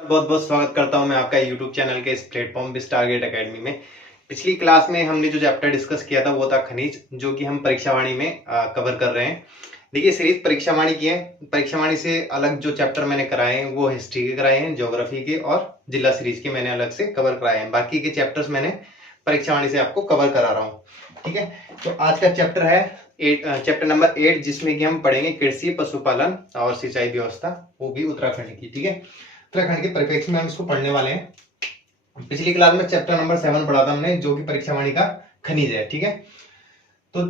बहुत बहुत स्वागत करता हूं मैं आपका यूट्यूब चैनल के इस प्लेटफॉर्म पे टारगेट एकेडमी में। पिछली क्लास में हमने जो चैप्टर डिस्कस किया था वो था खनिज, जो कि हम परीक्षावाणी में कवर कर रहे हैं। देखिए, सीरीज परीक्षावाणी की है। परीक्षावाणी से अलग जो चैप्टर मैंने कराए हैं वो हिस्ट्री के कराए हैं, ज्योग्राफी के और जिला सीरीज के मैंने अलग से कवर कराए हैं। बाकी के चैप्टर्स मैंने परीक्षावाणी से आपको कवर करा रहा हूँ। ठीक है, तो आज का चैप्टर है चैप्टर नंबर 8, जिसमें कि हम पढ़ेंगे कृषि, पशुपालन और सिंचाई व्यवस्था, वो भी उत्तराखंड की। ठीक है, उत्तराखंड के परिप्रेक्ष्य में हम इसको पढ़ने वाले हैं। पिछली क्लास में चैप्टर नंबर 7 पढ़ा था हमने, जो कि परीक्षावाणी का खनिज है। ठीक है, तो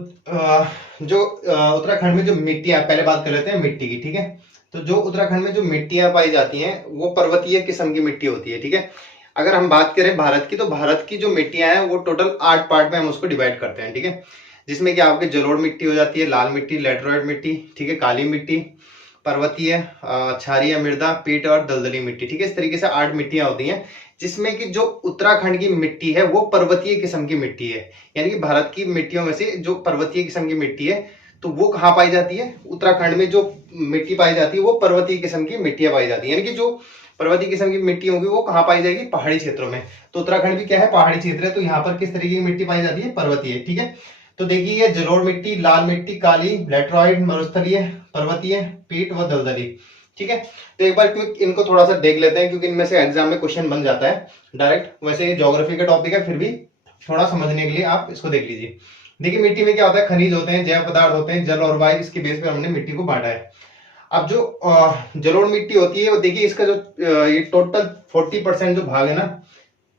जो उत्तराखंड में जो मिट्टियां, पहले बात कर लेते हैं मिट्टी की। ठीक है, तो जो उत्तराखंड में जो मिट्टियां पाई जाती हैं वो पर्वतीय किस्म की मिट्टी होती है। ठीक है, अगर हम बात करें भारत की, तो भारत की जो मिट्टियां हैं वो टोटल 8 पार्ट में हम उसको डिवाइड करते हैं। ठीक है, जिसमें कि आपके जलोढ़ मिट्टी हो जाती है, लाल मिट्टी, लेटराइट मिट्टी, ठीक है, काली मिट्टी, पर्वतीय, क्षारीय मृदा, पीट और दलदली मिट्टी। ठीक है, इस तरीके से 8 मिट्टियां होती हैं, जिसमें कि जो उत्तराखंड की मिट्टी है वो पर्वतीय किस्म की मिट्टी है। यानी कि भारत की मिट्टियों में से जो पर्वतीय किस्म की मिट्टी है, तो वो कहाँ पाई जाती है? उत्तराखंड में जो मिट्टी पाई जाती है वो पर्वतीय किस्म की मिट्टियां पाई जाती है। यानी कि जो पर्वतीय किस्म की मिट्टी होगी वो कहाँ पाई जाएगी? पहाड़ी क्षेत्रों में। तो उत्तराखंड भी क्या है? पहाड़ी क्षेत्र है। तो यहाँ पर किस तरीके की मिट्टी पाई जाती है? पर्वतीय। ठीक है, तो देखिए, ये जलोढ़ मिट्टी, लाल मिट्टी, काली, लेटराइट, मरुस्थलीय, पर्वतीय, पीट व दलदली। ठीक है, तो एक बार क्विक इनको थोड़ा सा देख लेते हैं, क्योंकि इनमें से एग्जाम में क्वेश्चन बन जाता है डायरेक्ट। वैसे ये ज्योग्राफी का टॉपिक है, फिर भी थोड़ा समझने के लिए आप इसको देख लीजिए। देखिए, मिट्टी में क्या होता है? खनिज होते हैं, जैव पदार्थ होते हैं, जल और वायु, इसके बेस पर हमने मिट्टी को बांटा है। अब जो जलोढ़ मिट्टी होती है वो देखिए, इसका जो ये टोटल 40% जो भाग है ना,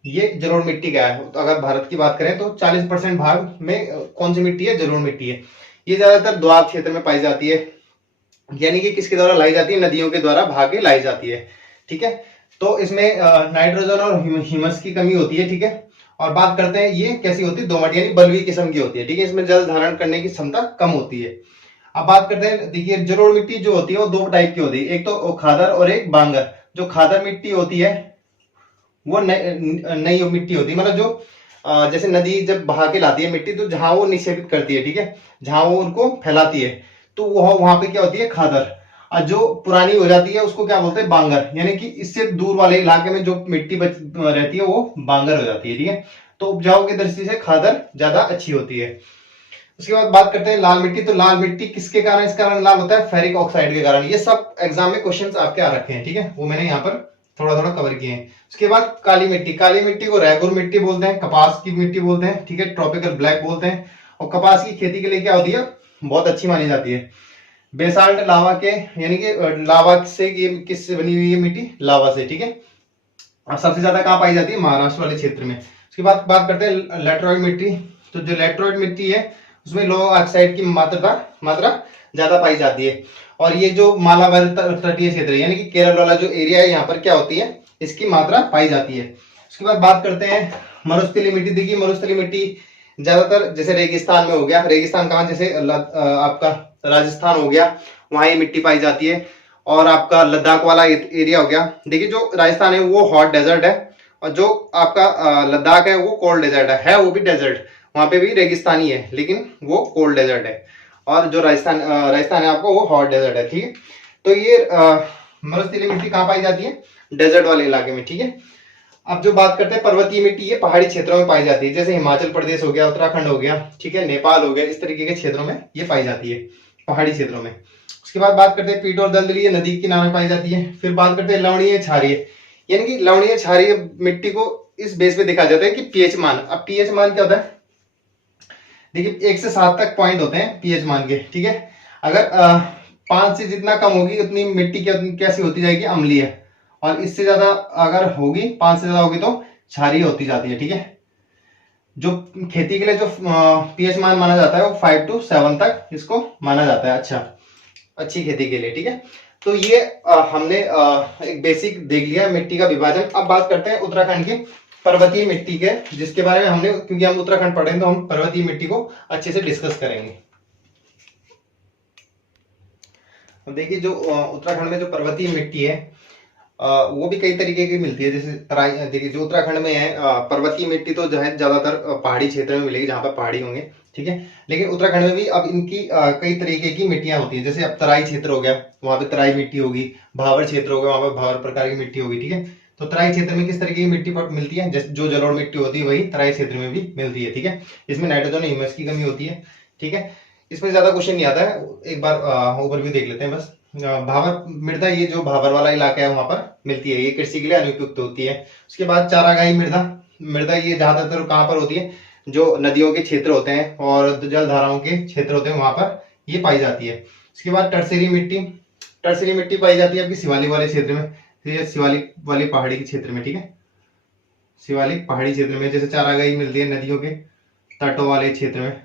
ये जलोढ़ मिट्टी का है। तो अगर भारत की बात करें तो 40% भाग में कौन सी मिट्टी है? जलोढ़ मिट्टी है। ये ज्यादातर दोआब क्षेत्र में पाई जाती है, यानी कि किसके द्वारा लाई जाती है? नदियों के द्वारा भागे लाई जाती है। ठीक है, तो इसमें नाइट्रोजन और हिमस की कमी होती है। ठीक है, और बात करते हैं ये कैसी होती है? दोमट यानी बलुई किस्म की होती है। ठीक है, इसमें जल धारण करने की क्षमता कम होती है। अब बात करते हैं, देखिए, जलोढ़ मिट्टी जो होती है वो 2 टाइप की होती है, एक तो खादर और एक बांगर। जो खादर मिट्टी होती है वो नई मिट्टी होती है, मतलब जो जैसे नदी जब बहा के लाती है मिट्टी, तो जहां वो निक्षेपित करती है, ठीक है, जहां वो उनको फैलाती है, तो वहां पे क्या होती है? खादर। और जो पुरानी हो जाती है उसको क्या बोलते हैं? बांगर। यानी कि इससे दूर वाले इलाके में जो मिट्टी रहती है वो बांगर हो जाती है। ठीक है, तो उपजाऊ की दृष्टि से खादर ज्यादा अच्छी होती है। उसके बाद बात करते हैं लाल मिट्टी। तो लाल मिट्टी किसके कारण इसका रंग लाल होता है? फेरिक ऑक्साइड के कारण। ये सब एग्जाम में क्वेश्चंस आपके आ रखे हैं। ठीक है, वो मैंने यहाँ पर थोड़ा थोड़ा कवर किए हैं। उसके बाद काली मिट्टी। काली मिट्टी को रैगुर मिट्टी बोलते हैं, कपास की मिट्टी बोलते हैं, ठीक है, ट्रॉपिकल ब्लैक बोलते हैं। और कपास की खेती के लिए क्या होती है? बहुत अच्छी मानी जाती है। बेसाल्ट लावा के, यानी कि लावा से, ये किससे बनी हुई है मिट्टी? लावा से। ठीक है, और सबसे ज्यादा कहाँ पाई जाती है? महाराष्ट्र वाले क्षेत्र में। उसके बाद बात करते हैं लेटराइट मिट्टी। तो जो लेटराइट मिट्टी है उसमें लोह ऑक्साइड की मात्रा ज्यादा पाई जाती है। और ये जो मालाबार तटीय क्षेत्र है, यानी कि केरल वाला जो एरिया है, यहाँ पर क्या होती है? इसकी मात्रा पाई जाती है। उसके बाद बात करते हैं मरुस्थलीय मिट्टी। देखिए, मरुस्थलीय मिट्टी ज्यादातर जैसे रेगिस्तान में हो गया। रेगिस्तान कहाँ? जैसे आपका राजस्थान हो गया, वहां ये मिट्टी पाई जाती है। और आपका लद्दाख वाला एरिया हो गया। देखिए, जो राजस्थान है वो हॉट डेजर्ट है, और जो आपका लद्दाख है वो कोल्ड डेजर्ट है वो भी डेजर्ट। वहां पे भी रेगिस्तानी है, लेकिन वो कोल्ड डेजर्ट है। और जो राजस्थान है आपको, वो हॉट डेजर्ट है। ठीक है, तो ये मरुस्थलीय मिट्टी कहाँ पाई जाती है? डेजर्ट वाले इलाके में। ठीक है, अब जो बात करते हैं पर्वतीय मिट्टी, ये पहाड़ी क्षेत्रों में पाई जाती है, जैसे हिमाचल प्रदेश हो गया, उत्तराखंड हो गया, ठीक है, नेपाल हो गया, इस तरीके के क्षेत्रों में ये पाई जाती है, पहाड़ी क्षेत्रों में। उसके बाद बात करते हैं पीट और दलदली, नदी के किनारे पाई जाती है। फिर बात करते हैं लवणीय क्षारीय, यानी कि लवणीय क्षारीय मिट्टी को इस बेस पे देखा जाता है कि पीएच मान। अब पीएच मान क्या होता है? देखिए, 1 से 7 तक पॉइंट होते हैं पीएच मान के। ठीक है, अगर 5 से जितना कम होगी उतनी मिट्टी कैसी होती जाएगी? अम्लीय। और इससे ज्यादा अगर होगी, 5 से ज्यादा होगी, तो क्षारीय होती जाती है। ठीक है, जो खेती के लिए जो पीएच मान माना जाता है वो 5 से 7 तक इसको माना जाता है। अच्छा, अच्छी खेती के लिए। ठीक है, तो ये हमने एक बेसिक देख लिया मिट्टी का विभाजन। अब बात करते हैं उत्तराखंड की पर्वतीय मिट्टी के, जिसके बारे में हमने, क्योंकि हम उत्तराखंड पढ़े तो हम पर्वतीय मिट्टी को अच्छे से डिस्कस करेंगे। देखिए, जो उत्तराखंड में जो पर्वतीय मिट्टी है वो भी कई तरीके की मिलती है। जैसे तराई, देखिए, जो उत्तराखंड में है पर्वतीय मिट्टी तो जो है ज्यादातर पहाड़ी क्षेत्र में मिलेगी, जहां पर पहाड़ी होंगे। ठीक है, लेकिन उत्तराखंड में भी अब इनकी कई तरीके की मिट्टियां होती है। जैसे अब तराई क्षेत्र हो गया, वहां पे तराई मिट्टी होगी, भावर क्षेत्र हो गया, वहां पर भावर प्रकार की मिट्टी होगी। ठीक है, तो तराई क्षेत्र में किस तरीके की मिट्टी मिलती है, जो जलोढ़ मिट्टी होती है वही तराई क्षेत्र में भी मिलती है। ठीक है, इसमें नाइट्रोजन ह्यूमस की कमी होती है। ठीक है, इसमें ज्यादा क्वेश्चन नहीं आता है, एक बार ओवरव्यू देख लेते हैं बस। भावर मृदा, ये जो भावर वाला इलाका है वहां पर मिलती है, ये कृषि के लिए अनुपयुक्त होती है। उसके बाद चारागाही मृदा, मृदा ये ज्यादातर कहाँ पर होती है, जो नदियों के क्षेत्र होते हैं और जल धाराओं के क्षेत्र होते हैं वहां पर ये पाई जाती है। उसके बाद टर्सरी मिट्टी, टर्सरी मिट्टी पाई जाती है आपकी शिवालिक वाले क्षेत्र में, ये शिवालिक वाली पहाड़ी के क्षेत्र में। ठीक है, शिवालिक पहाड़ी क्षेत्र में, जैसे चारागाही मिलती है नदियों के तटों वाले क्षेत्र में।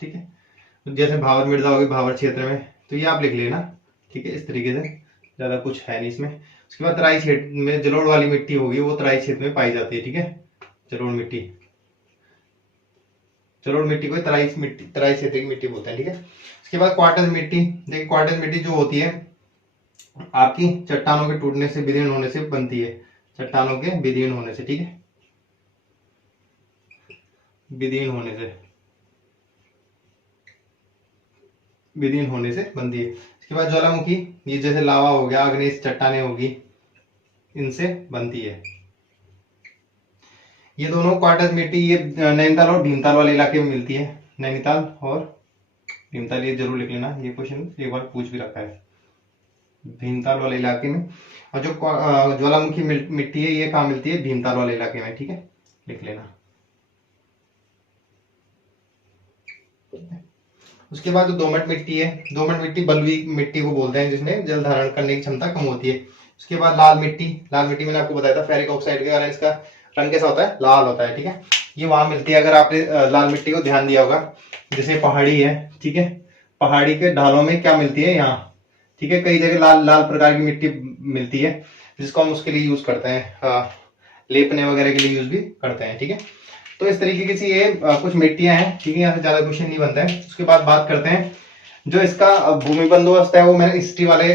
ठीक है, तो जैसे भावर मृदा होगी भावर क्षेत्र में, तो ये आप लिख लेना। ठीक है, इस तरीके से, ज्यादा कुछ है नहीं इसमें। उसके बाद तराई क्षेत्र में जलोढ़ वाली मिट्टी होगी, वो तराई क्षेत्र में पाई जाती है। ठीक है, जलोढ़ मिट्टी, जलोढ़ मिट्टी को तराई मिट्टी, तराई क्षेत्र की मिट्टी बोलते हैं। ठीक है, उसके बाद क्वार्टर मिट्टी, देखिए क्वार्टर मिट्टी जो होती है आपकी चट्टानों के टूटने से, विलीन होने से बनती है, चट्टानों के विलीन होने से। ठीक है, विलीन होने से, विलीन होने से बनती है। इसके बाद ज्वालामुखी, ये जैसे लावा हो गया, अग्नेय चट्टाने होगी, इनसे बनती है। ये दोनों क्वार्टर मिट्टी ये नैनीताल और भीमताल वाले इलाके में मिलती है, नैनीताल और भीमताल, ये जरूर लिख लेना, ये क्वेश्चन एक बार पूछ भी रखा है, भीमताल वाले इलाके में। और जो ज्वालामुखी मिट्टी है ये कहाँ मिलती है, भीमताल वाले इलाके में। ठीक है, लिख लेना। उसके बाद जो दोमट मिट्टी है, दोमट मिट्टी बलुई मिट्टी को बोलते हैं, जिसमें जल धारण करने की क्षमता कम होती है। उसके बाद लाल मिट्टी, लाल मिट्टी मैंने आपको बताया था फेरिक ऑक्साइड के कारण इसका रंग कैसा होता है, लाल होता है। ठीक है, ये वहां मिलती है, अगर आपने लाल मिट्टी को ध्यान दिया होगा, जैसे पहाड़ी है, ठीक है, पहाड़ी के ढालों में क्या मिलती है यहाँ, ठीक है, कई जगह लाल लाल प्रकार की मिट्टी मिलती है, जिसको हम उसके लिए यूज करते हैं, लेपने वगैरह के लिए यूज भी करते हैं। ठीक है, तो इस तरीके की ये कुछ मिट्टियां हैं। ठीक है, यहाँ से ज्यादा क्वेश्चन नहीं बनता है। उसके बाद बात करते हैं जो इसका भूमि बंदोबस्त है, वो मैंने हिस्ट्री वाले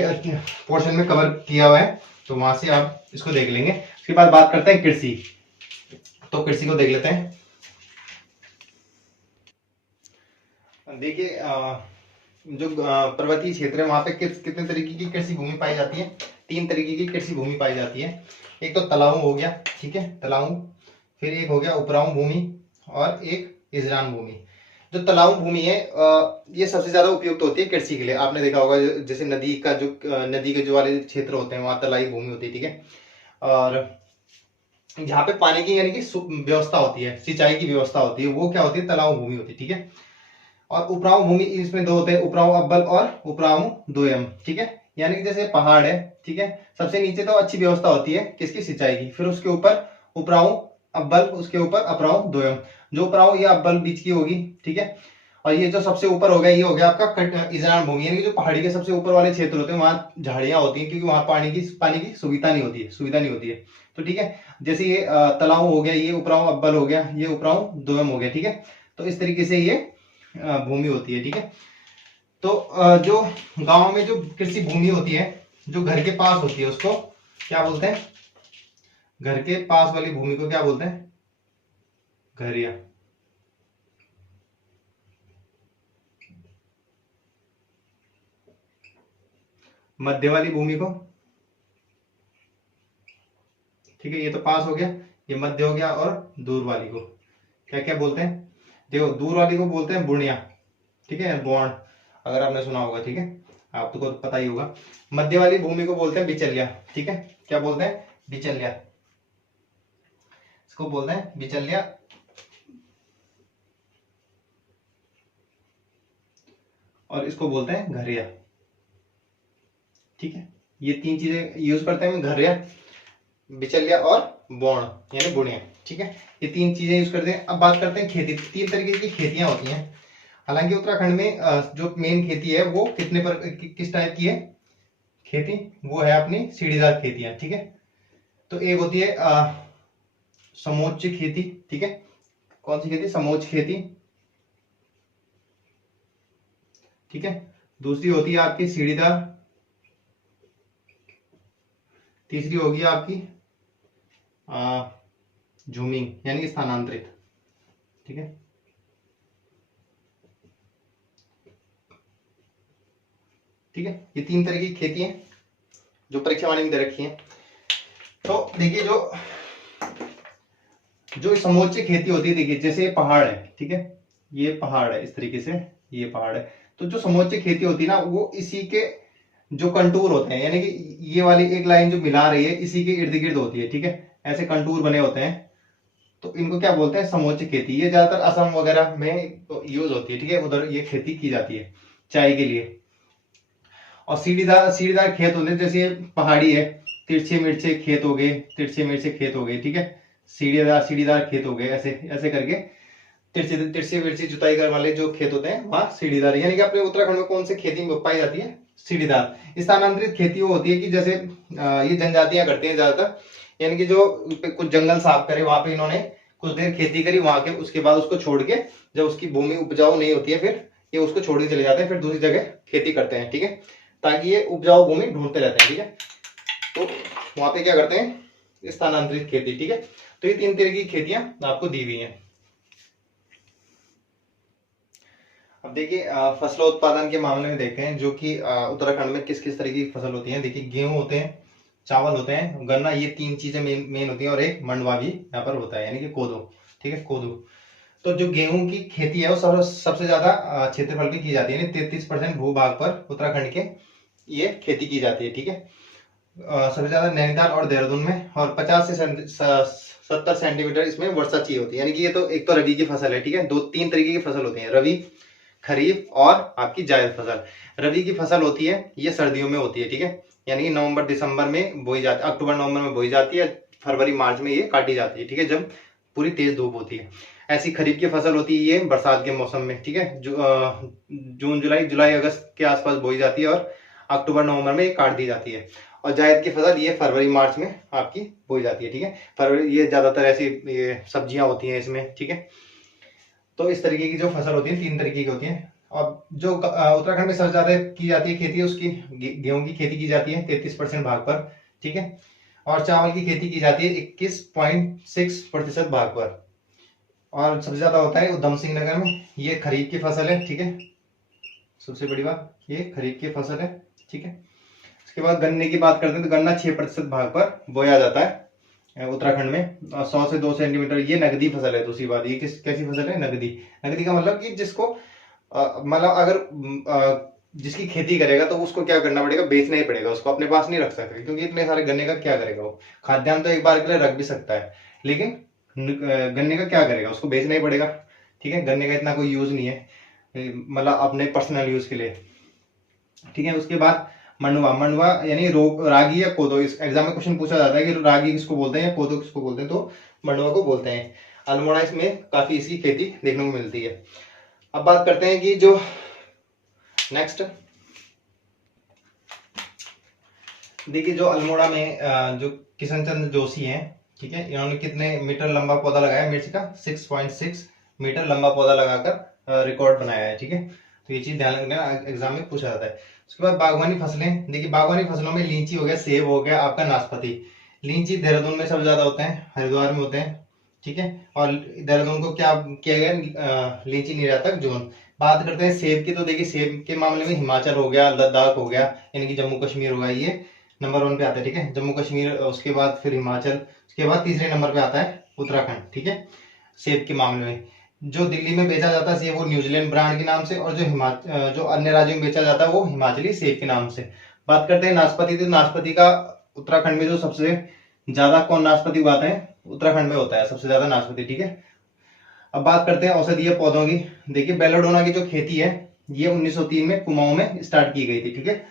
पोर्शन में कवर किया हुआ है, तो वहां से आप इसको देख लेंगे। उसके बाद बात करते हैं कृषि, तो कृषि को देख लेते हैं। देखिए जो पर्वतीय क्षेत्र है वहां पे कितने तरीके की कृषि भूमि पाई जाती है, 3 तरीके की कृषि भूमि पाई जाती है। एक तो तलाऊ हो गया, ठीक है, तलाऊ, फिर एक हो गया उपराऊ भूमि, और एक इजरान भूमि। जो तलाऊ भूमि है ये सबसे ज्यादा उपयुक्त होती है कृषि के लिए। आपने देखा होगा जैसे नदी का जो नदी के जो वाले क्षेत्र होते हैं वहां तलाई भूमि होती है। ठीक है, और जहाँ पे पानी की यानी कि व्यवस्था होती है, सिंचाई की व्यवस्था होती है, वो क्या होती है, तलाऊ भूमि होती है। ठीक है, और उपराऊ भूमि, इसमें 2 होते हैं, उपराऊ अव्वल और उपराऊ द्वयम। ठीक है, यानी कि जैसे पहाड़ है, ठीक है, सबसे नीचे तो अच्छी व्यवस्था होती है किसकी, सिंचाई की, फिर उसके ऊपर उपराऊ अव्वल, उसके ऊपर अपराऊ द्वयम। जो उपराऊ या अव्वल बीच की होगी, ठीक है, और ये जो सबसे ऊपर हो गया ये हो गया आपका इजरान भूमि, यानी कि जो पहाड़ी के सबसे ऊपर वाले क्षेत्र होते हैं वहां झाड़ियां होती हैं, क्योंकि वहां पानी की सुविधा नहीं होती है, सुविधा नहीं होती है। तो ठीक है, जैसे ये तलाऊ हो गया, ये उपराऊ अव्वल हो गया, ये उपराऊ द्वयम हो गया। ठीक है, तो इस तरीके से ये भूमि होती है। ठीक है, तो जो गांव में जो कृषि भूमि होती है, जो घर के पास होती है, उसको क्या बोलते हैं, घर के पास वाली भूमि को क्या बोलते हैं, घरिया। मध्य वाली भूमि को, ठीक है, ये तो पास हो गया, ये मध्य हो गया, और दूर वाली को क्या क्या बोलते हैं, देखो दूर वाली को बोलते हैं बुनिया, ठीक है, बॉन्ड, अगर आपने सुना होगा। ठीक है, आपको तो पता ही होगा। मध्य वाली भूमि को बोलते हैं बिचलिया। ठीक है, क्या बोलते हैं, बिचलिया, इसको बोलते हैं बिचलिया, और इसको बोलते हैं घरिया। ठीक है, ये 3 चीजें यूज करते हैं, घरिया, बिचलिया और बौण यानी बुनिया। ठीक है, ये 3 चीजें यूज करते हैं। अब बात करते हैं खेती, 3 तरीके की खेतियां होती हैं। हालांकि उत्तराखंड में जो मेन खेती है वो किस टाइप की है खेती, वो है अपनी सीढ़ीदार खेतियां। ठीक है, तो एक होती है समोच्च खेती। ठीक है, कौन सी खेती, समोच्च खेती। ठीक है, दूसरी होती है आपकी सीढ़ीदार, तीसरी होगी आपकी झूमिंग यानी कि स्थानांतरित। ठीक है, ठीक है, ये 3 तरह की खेती है जो परीक्षा वाणी में दे रखी है। तो देखिए जो जो समोच्च खेती होती है, देखिए जैसे ये पहाड़ है, ठीक है, ये पहाड़ है इस तरीके से, ये पहाड़ है, तो जो समोच्च खेती होती है ना वो इसी के जो कंटूर होते हैं, यानी कि ये वाली एक लाइन जो मिला रही है इसी के इर्द गिर्द होती है, ठीक है, ऐसे कंटूर बने होते हैं, तो इनको क्या बोलते हैं, समोच्च खेती। ये ज्यादातर असम वगैरह में तो यूज होती है, ठीक है, उधर ये खेती की जाती है चाय के लिए। और सीढ़ीदार खेत होते हैं, जैसे ये पहाड़ी है, तिरछे मिर्चे खेत हो गए, तिरछे मिर्चे खेत हो गए, ठीक है, सीढ़ीदार खेत हो गए, ऐसे ऐसे करके तिरछे तिरछे मिर्ची जुताई कर वाले जो खेत होते हैं वहां सीढ़ीदार, यानी कि अपने उत्तराखंड में कौन से खेती में पाई जाती है, सीढ़ीदार। स्थानांतरित खेती वो होती है कि जैसे ये जनजातियां करती हैं ज्यादातर, यानी कि जो कुछ जंगल साफ करे वहां पे इन्होंने कुछ देर खेती करी वहां के, उसके बाद उसको छोड़ के जब उसकी भूमि उपजाऊ नहीं होती है फिर ये उसको छोड़ के चले जाते हैं, फिर दूसरी जगह खेती करते हैं, ठीक है, ताकि ये उपजाऊ भूमि ढूंढते रहते हैं, ठीक है। तो वहां पे क्या करते हैं, स्थानांतरित खेती, ठीक है। तो ये 3 तरह की खेतियां आपको दी हुई हैं। अब देखिए फसल उत्पादन के मामले में देखते हैं जो कि उत्तराखंड में किस किस तरह की फसल होती है। देखिए गेहूं होते हैं, चावल होते हैं, गन्ना, ये 3 चीजें मेन होती हैं, और एक मंडवा भी यहाँ पर होता है, यानी कि कोदो, ठीक है, कोदो। तो जो गेहूं की खेती है वो सबसे ज्यादा क्षेत्रफल में की जाती है, यानी 33% भूभाग पर उत्तराखंड के ये खेती की जाती है, ठीक है। सबसे ज्यादा नैनीताल और देहरादून में, और 50 से 70 सेंटीमीटर इसमें वर्षा चाहिए होती है, यानी कि ये तो एक तो रबी की फसल है, ठीक है, 2-3 तरीके की फसल होती है, रबी, खरीफ और आपकी जायद फसल। रबी की फसल होती है ये सर्दियों में होती है, ठीक है, यानी कि नवंबर दिसंबर में बोई जाती है, अक्टूबर नवंबर में बोई जाती है, फरवरी मार्च में ये काटी जाती है, ठीक है, जब पूरी तेज धूप होती है। ऐसी खरीफ की फसल होती है ये बरसात के मौसम में, ठीक है, जून जुलाई अगस्त के आसपास बोई जाती है और अक्टूबर नवंबर में ये काट दी जाती है। और जायद की फसल ये फरवरी मार्च में आपकी बोई जाती है, ठीक है, फरवरी, ये ज्यादातर ऐसी ये सब्जियां होती हैं इसमें, ठीक है। तो इस तरीके की जो फसल होती है 3 तरीके की होती है। और जो उत्तराखंड में सबसे ज्यादा की जाती है खेती है उसकी गेहूं की खेती की जाती है 33% भाग पर, ठीक है, और चावल की खेती की जाती है 21.6% भाग पर। और सबसे ज्यादा होता है उधम सिंह नगर में, ये खरीफ की फसल है, ठीक है, सबसे बड़ी बात ये खरीफ की फसल है, ठीक है। उसके बाद गन्ने की बात करते हैं तो गन्ना 6% भाग पर बोया जाता है उत्तराखंड में, 100 से 2 सेंटीमीटर। ये नगदी फसल है, दूसरी बात ये कैसी फसल है, नगदी। नगदी का मतलब कि जिसको मतलब अगर जिसकी खेती करेगा तो उसको क्या करना पड़ेगा, बेचना ही पड़ेगा, उसको अपने पास नहीं रख सकता, क्योंकि इतने सारे गन्ने का क्या करेगा वो। खाद्यान्न तो एक बार के लिए रख भी सकता है, लेकिन गन्ने का क्या करेगा, उसको बेचना ही पड़ेगा, ठीक है। गन्ने का इतना कोई यूज नहीं है, मतलब अपने पर्सनल यूज के लिए, ठीक है। उसके बाद मंडवा, मंडवा यानी रागी या कोदो। इस एग्जाम में क्वेश्चन पूछा जाता है कि रागी किसको बोलते हैं या कोदो किसको बोलते हैं, तो मंडवा को बोलते हैं। अल्मोड़ा इसमें काफी इसकी खेती देखने को मिलती है। अब बात करते हैं कि जो नेक्स्ट, देखिए जो अल्मोड़ा में जो किशन चंद्र जोशी हैं, ठीक है, इन्होंने कितने मीटर लंबा पौधा लगाया मिर्च का, 6.6 मीटर लंबा पौधा लगाकर रिकॉर्ड बनाया है, ठीक है। तो ये चीज ध्यान रखना, एग्जाम में पूछा जाता है। उसके बाद बागवानी फसलें, देखिए बागवानी फसलों में लीची हो गया, सेब हो गया, आपका नाशपाती। लीची देहरादून में सबसे ज्यादा होते हैं, हरिद्वार में होते हैं, ठीक है, और देहरादून को क्या किया गया, लीची निर्यातक जोन। बात करते हैं सेब की, तो देखिए सेब के मामले में हिमाचल हो गया, लद्दाख हो गया, यानी कि जम्मू कश्मीर होगा, ये नंबर 1 पे आता है, ठीक है, जम्मू कश्मीर, उसके बाद फिर हिमाचल, उसके बाद तीसरे नंबर पे आता है उत्तराखंड, ठीक है, सेब के मामले में। जो दिल्ली में बेचा जाता है सेब वो न्यूजीलैंड ब्रांड के नाम से, और जो अन्य राज्यों में बेचा जाता है वो हिमाचली सेब के नाम से। बात करते हैं नाशपाती, तो नाशपाती का उत्तराखंड में जो सबसे ज्यादा कौन नाशपाती उगाते हैं, उत्तराखंड में होता है सबसे ज्यादा नाशपाती, ठीक है। अब बात करते हैं औषधीय पौधों की। देखिए बेलोडोना की जो खेती है ये 1903 में कुमाऊं में स्टार्ट की गई थी, ठीक है।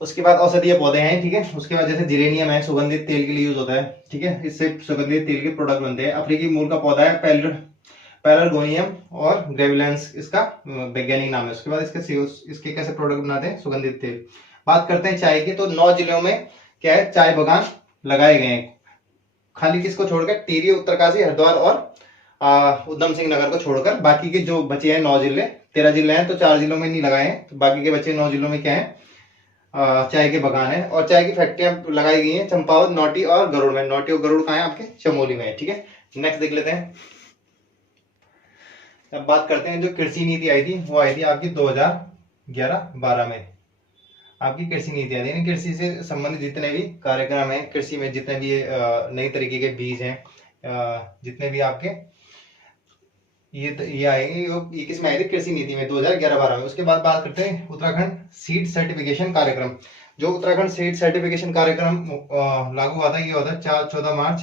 उसके बाद औषधीय पौधे हैं, ठीक है। उसके बाद जैसे जिरेनियम है, सुगंधित तेल के लिए यूज होता है, ठीक है, इससे सुगंधित तेल के प्रोडक्ट बनते हैं। अफ्रीकी मूल का पौधा है पैलरगोनियम और ग्रेविलेंस इसका वैज्ञानिक नाम है। उसके बाद इसके कैसे प्रोडक्ट बनाते हैं, सुगंधित तेल। बात करते हैं चाय की, तो 9 जिलों में क्या है, चाय बागान लगाए गए हैं, खाली किसको छोड़कर, टिहरी, उत्तरकाशी, हरिद्वार और उधम सिंह नगर को छोड़कर। बाकी के जो बचे हैं 9 जिले, 13 जिले हैं, तो 4 जिलों में नहीं लगाए हैं, तो बाकी के बचे 9 जिलों में क्या है, चाय के बागान है। और चाय की फैक्ट्रियां लगाई गई हैं चंपावत, नौटी और गरुड़ में। नौटी और गरुड़ कहाँ है, आपके चमोली में है, ठीक है। नेक्स्ट देख लेते हैं। अब बात करते हैं जो कृषि नीति आई थी वो आई थी आपकी 2011-12 में। आपकी कृषि नीति आती है, यानी कृषि से संबंधित जितने भी कार्यक्रम है, कृषि में जितने भी नई तरीके के बीज हैं, जितने भी आपके ये आएंगे, ये किस में आए थे, कृषि नीति में 2011-12 में। उसके बाद बात करते हैं उत्तराखंड सीड सर्टिफिकेशन कार्यक्रम। जो उत्तराखंड सीड सर्टिफिकेशन कार्यक्रम लागू हुआ था, ये हुआ था 14 मार्च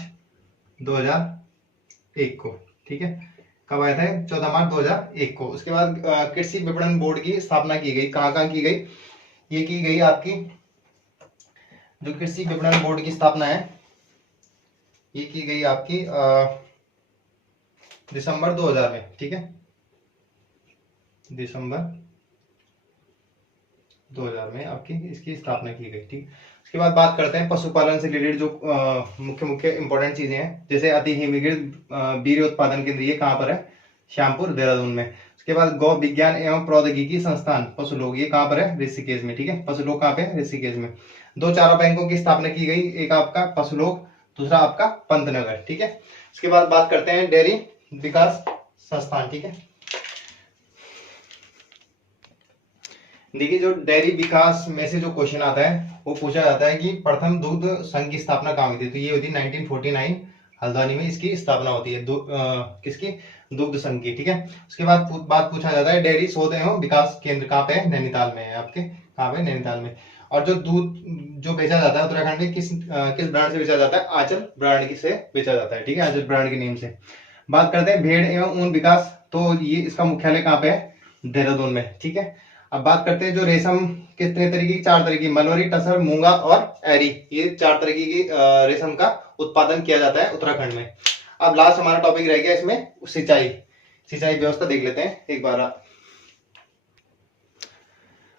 2001 को, ठीक है। कब आया था? 14 मार्च 2001 को। उसके बाद कृषि विपणन बोर्ड की स्थापना की गई। कहाँ की गई? ये की गई आपकी, जो कृषि विपणन बोर्ड की स्थापना है, ये की गई आपकी दिसंबर 2000 में, ठीक है, दिसंबर 2000 में आपकी इसकी स्थापना की गई, ठीक। उसके बाद बात करते हैं पशुपालन से रिलेटेड जो मुख्य इंपॉर्टेंट चीजें हैं, जैसे अति हिमगीर वीर्य उत्पादन केंद्र, ये कहाँ पर है? श्यामपुर, देहरादून में। उसके बाद गौ विज्ञान एवं प्रौद्योगिकी संस्थान पशुलोक, ये कहाँ पर है? ऋषिकेश में, ठीक है। पशुलोक कहाँ पे है? ऋषिकेश में। 2 चारा बैंकों की स्थापना की गई, एक आपका पशुलोक, दूसरा आपका पंतनगर, ठीक है। उसके बाद बात करते हैं डेयरी विकास संस्थान, ठीक है। देखिए, जो डेयरी विकास में से जो क्वेश्चन आता है वो पूछा जाता है कि प्रथम दुग्ध संघ की स्थापना कहाँ हुई थी? तो ये होती है 1949 हल्द्वानी में इसकी स्थापना होती है, किसकी? दुग्ध संघ की, ठीक है। उसके बाद बात पूछा जाता है डेयरी शोध एवं विकास केंद्र कहाँ पे है? नैनीताल में है आपके, कहाँ पे? नैनीताल में। और जो दूध जो बेचा जाता है उत्तराखंड में किस ब्रांड से बेचा जाता है? आंचल ब्रांड से बेचा जाता है, ठीक है, आंचल ब्रांड के नेम से। बात करते हैं भेड़ एवं ऊन विकास, तो ये इसका मुख्यालय कहाँ पे है? देहरादून में, ठीक है। अब बात करते हैं जो रेशम कितने तरीके की? 4 तरीके की, मलवरी, टसर, मूंगा और एरी, ये 4 तरीके की रेशम का उत्पादन किया जाता है उत्तराखंड में। अब लास्ट हमारा टॉपिक रह गया इसमें सिंचाई व्यवस्था देख लेते हैं एक बार।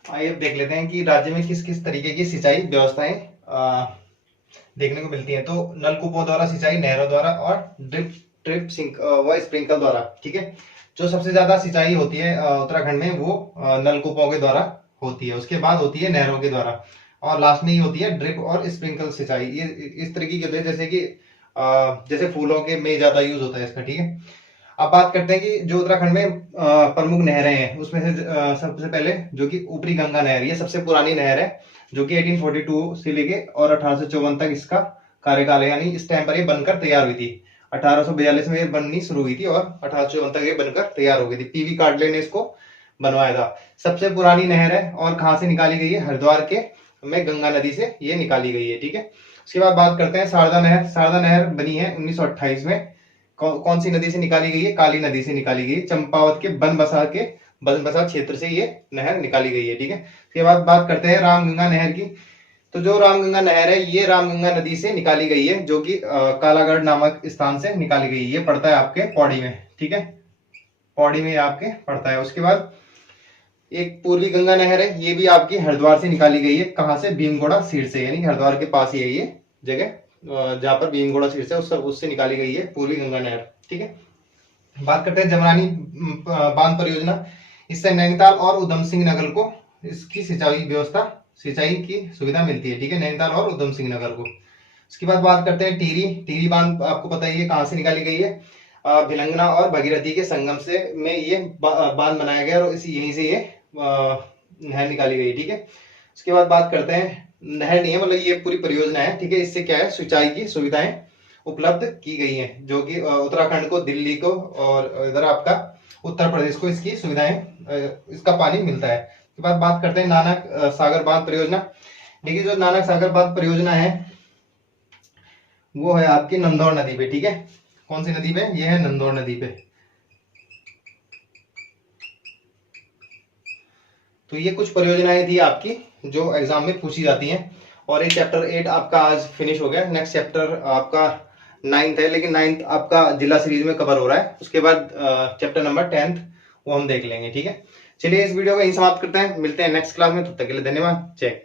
आइए देख लेते हैं कि राज्य में किस किस तरीके की सिंचाई व्यवस्थाएं देखने को मिलती हैं। तो नलकूपों द्वारा सिंचाई, नहरों द्वारा और ड्रिप स्प्रिंकल द्वारा, ठीक है। जो सबसे ज्यादा सिंचाई होती है उत्तराखंड में वो नलकूपों के द्वारा होती है, उसके बाद होती है नहरों के द्वारा, और लास्ट में ही होती है ड्रिप और स्प्रिंकल सिंचाई। ये इस तरीके की होती है जैसे कि जैसे फूलों के में ज्यादा यूज होता है इसका, ठीक है। अब बात करते हैं कि जो उत्तराखंड में प्रमुख नहरें हैं उसमें से सबसे पहले जो कि ऊपरी गंगा नहर, ये सबसे पुरानी नहर है, जो कि 1842 से लेके और 1854 तक इसका कार्यकाल है, यानी इस टाइम पर ये बनकर तैयार हुई थी। 1842 में ये बननी शुरू हुई थी और 1854 तक ये बनकर तैयार हो गई थी। पीवी कार्डले ने इसको बनवाया था। सबसे पुरानी नहर है और कहाँ से निकाली गई है? हरिद्वार के में गंगा नदी से ये निकाली गई है, ठीक है। उसके बाद बात करते हैं शारदा नहर। शारदा नहर बनी है 1928 में। कौन सी नदी से निकाली गई है? काली नदी से निकाली गई है। चंपावत के बनबसा क्षेत्र से ये नहर निकाली गई है, ठीक है। उसके बाद बात करते हैं रामगंगा नहर की। तो जो रामगंगा नहर है ये रामगंगा नदी से निकाली गई है, जो कि कालागढ़ नामक स्थान से निकाली गई है। ये पड़ता है आपके पौड़ी में, ठीक है, पौड़ी में आपके पड़ता है। उसके बाद एक पूर्वी गंगा नहर है, ये भी आपकी हरिद्वार से निकाली गई है। कहाँ से? भीमगोड़ा सीट से, यानी हरिद्वार के पास ही है ये जगह, जहां पर भीमगोड़ा सीट से उससे निकाली गई है पूर्वी गंगा नहर, ठीक है। बात करते हैं जमरानी बांध परियोजना। इससे नैनीताल और उधम सिंह नगर को इसकी सिंचाई की सुविधा मिलती है, ठीक है, नैनीताल और उधम सिंह नगर को। उसके बाद बात करते हैं टिहरी बांध। आपको पता ही है कहाँ से निकाली गई है? भिलंगना और भगीरथी के संगम से में ये बांध बनाया गया और यहीं से ये नहर निकाली गई, ठीक है। उसके बाद बात करते हैं, नहर नहीं है, मतलब ये पूरी परियोजना है, ठीक है। इससे क्या है? सिंचाई की सुविधाएं उपलब्ध की गई हैं, जो कि उत्तराखंड को, दिल्ली को और इधर आपका उत्तर प्रदेश को इसकी सुविधाएं, इसका पानी मिलता है। उसके बाद बात करते हैं नानक सागर बांध परियोजना। देखिए, जो नानक सागर बांध परियोजना है वो है आपकी नंदौर नदी पे, ठीक है। कौन सी नदी पे? ये है नंदौर नदी पे। तो ये कुछ परियोजनाएं थी आपकी जो एग्जाम में पूछी जाती हैं। और ये चैप्टर 8 आपका आज फिनिश हो गया। नेक्स्ट चैप्टर आपका 9th है, लेकिन 9th आपका जिला सीरीज में कवर हो रहा है। उसके बाद चैप्टर नंबर 10th वो हम देख लेंगे, ठीक है। चलिए इस वीडियो को यहीं समाप्त करते हैं, मिलते हैं नेक्स्ट क्लास में, तब तक के लिए धन्यवाद। जय।